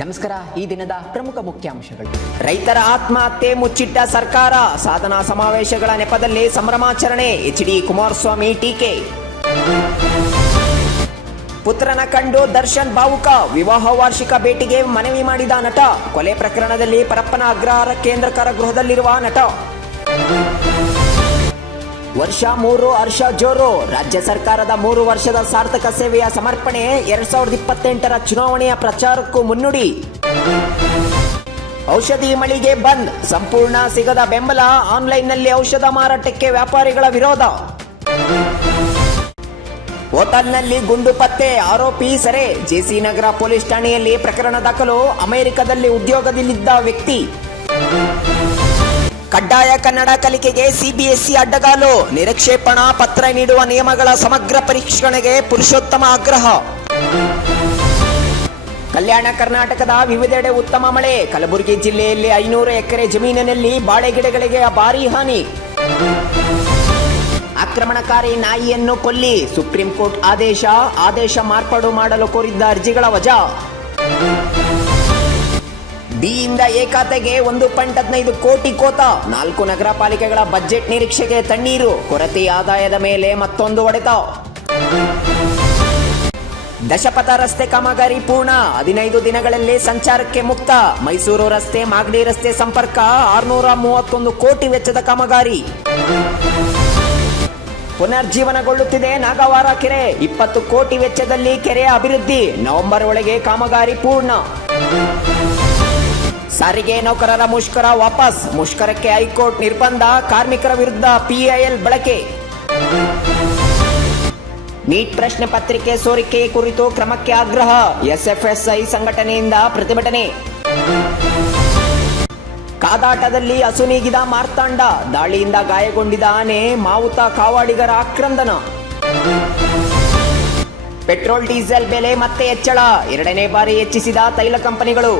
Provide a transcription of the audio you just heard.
ನಮಸ್ಕಾರ. ಈ ದಿನದ ಪ್ರಮುಖ ಮುಖ್ಯಾಂಶಗಳು. ರೈತರ ಆತ್ಮಹತ್ಯೆ ಮುಚ್ಚಿಟ್ಟ ಸರ್ಕಾರ, ಸಾಧನಾ ಸಮಾವೇಶಗಳ ನೆಪದಲ್ಲಿ ಸಂಭ್ರಮಾಚರಣೆ, ಎಚ್.ಡಿ. ಕುಮಾರಸ್ವಾಮಿ ಟೀಕೆ. ಪುತ್ರನ ಕಂಡು ದರ್ಶನ್ ಭಾವುಕ, ವಿವಾಹ ವಾರ್ಷಿಕ ಭೇಟಿಗೆ ಮನವಿ ಮಾಡಿದ ನಟ, ಕೊಲೆ ಪ್ರಕರಣದಲ್ಲಿ ಪರಪ್ಪನ ಅಗ್ರಹಾರ ಕೇಂದ್ರ ಕಾರಾಗೃಹದಲ್ಲಿರುವ ನಟ. ವರ್ಷ 3 ಹರ್ಷ ಜೋರು, ರಾಜ್ಯ ಸರ್ಕಾರದ 3 ವರ್ಷದ ಸಾರ್ಥಕ ಸೇವೆಯ ಸಮರ್ಪಣೆ, 2028ರ ಚುನಾವಣೆಯ ಪ್ರಚಾರಕ್ಕೂ ಮುನ್ನುಡಿ. ಔಷಧಿ ಮಳಿಗೆ ಬಂದ್, ಸಂಪೂರ್ಣ ಸಿಗದ ಬೆಂಬಲ, ಆನ್ಲೈನ್ನಲ್ಲಿ ಔಷಧ ಮಾರಾಟಕ್ಕೆ ವ್ಯಾಪಾರಿಗಳ ವಿರೋಧ. ಹೋಟೆಲ್ನಲ್ಲಿ ಗುಂಡು ಪತ್ತೆ, ಆರೋಪಿ ಸೆರೆ, ಜೆಸಿ ನಗರ ಪೊಲೀಸ್ ಠಾಣೆಯಲ್ಲಿ ಪ್ರಕರಣ ದಾಖಲು, ಅಮೆರಿಕದಲ್ಲಿ ಉದ್ಯೋಗದಲ್ಲಿದ್ದ ವ್ಯಕ್ತಿ. ಕಡ್ಡಾಯ ಕನ್ನಡ ಕಲಿಕೆಗೆ ಸಿಬಿಎಸ್ಇ ಅಡ್ಡಗಾಲು, ನಿರಕ್ಷೇಪಣಾ ಪತ್ರ ನೀಡುವ ನಿಯಮಗಳ ಸಮಗ್ರ ಪರಿಷ್ಕರಣೆಗೆ ಪುರುಷೋತ್ತಮ ಆಗ್ರಹ. ಕಲ್ಯಾಣ ಕರ್ನಾಟಕದ ವಿವಿಧೆಡೆ ಉತ್ತಮ ಮಳೆ, ಕಲಬುರಗಿ ಜಿಲ್ಲೆಯಲ್ಲಿ 500 ಎಕರೆ ಜಮೀನಿನಲ್ಲಿ ಬಾಳೆ ಗಿಡಗಳಿಗೆ ಭಾರೀ ಹಾನಿ. ಆಕ್ರಮಣಕಾರಿ ನಾಯಿಯನ್ನು ಕೊಲ್ಲಿ, ಸುಪ್ರೀಂ ಕೋರ್ಟ್ ಆದೇಶ ಮಾರ್ಪಾಡು ಮಾಡಲು ಕೋರಿದ್ದ ಅರ್ಜಿಗಳ ವಜಾ. ಬಿಯಿಂದ ಎ ಖಾತೆಗೆ 1.15 ಕೋಟಿ ಕೋತ, 4 ನಗರ ಪಾಲಿಕೆಗಳ ಬಜೆಟ್ ನಿರೀಕ್ಷೆಗೆ ತಣ್ಣೀರು, ಕೊರತೆ ಆದಾಯದ ಮೇಲೆ ಮತ್ತೊಂದು ಹೊಡೆತ. ದಶಪಥ ರಸ್ತೆ ಕಾಮಗಾರಿ ಪೂರ್ಣ, 15 ದಿನಗಳಲ್ಲಿ ಸಂಚಾರಕ್ಕೆ ಮುಕ್ತ, ಮೈಸೂರು ರಸ್ತೆ ಮಾಗಡಿ ರಸ್ತೆ ಸಂಪರ್ಕ 631 ಕೋಟಿ ವೆಚ್ಚದ ಕಾಮಗಾರಿ. ಪುನರ್ಜೀವನಗೊಳ್ಳುತ್ತಿದೆ ನಾಗವಾರ ಕೆರೆ, 20 ಕೋಟಿ ವೆಚ್ಚದಲ್ಲಿ ಕೆರೆಯ ಅಭಿವೃದ್ಧಿ, ನವೆಂಬರ್ ಒಳಗೆ ಕಾಮಗಾರಿ ಪೂರ್ಣ. ಸಾರಿಗೆ ನೌಕರರ ಮುಷ್ಕರ ವಾಪಸ್, ಮುಷ್ಕರಕ್ಕೆ ಹೈಕೋರ್ಟ್ ನಿರ್ಬಂಧ, ಕಾರ್ಮಿಕರ ವಿರುದ್ಧ ಪಿಐಎಲ್ ಬಳಕೆ. ನೀಟ್ ಪ್ರಶ್ನೆ ಪತ್ರಿಕೆ ಸೋರಿಕೆ ಕುರಿತು ಕ್ರಮಕ್ಕೆ ಆಗ್ರಹ, ಎಸ್ಎಫ್ಎಸ್ಐ ಸಂಘಟನೆಯಿಂದ ಪ್ರತಿಭಟನೆ. ಕಾದಾಟದಲ್ಲಿ ಅಸುನೀಗಿದ ಮಾರ್ತಾಂಡ, ದಾಳಿಯಿಂದ ಗಾಯಗೊಂಡಿದ್ದ ಆನೆ, ಮಾವುತ ಕಾವಾಡಿಗರ ಆಕ್ರಂದನ. ಪೆಟ್ರೋಲ್ ಡೀಸೆಲ್ ಬೆಲೆ ಮತ್ತೆ ಹೆಚ್ಚಳ, 2ನೇ ಬಾರಿ ಹೆಚ್ಚಿಸಿದ ತೈಲ ಕಂಪನಿಗಳು.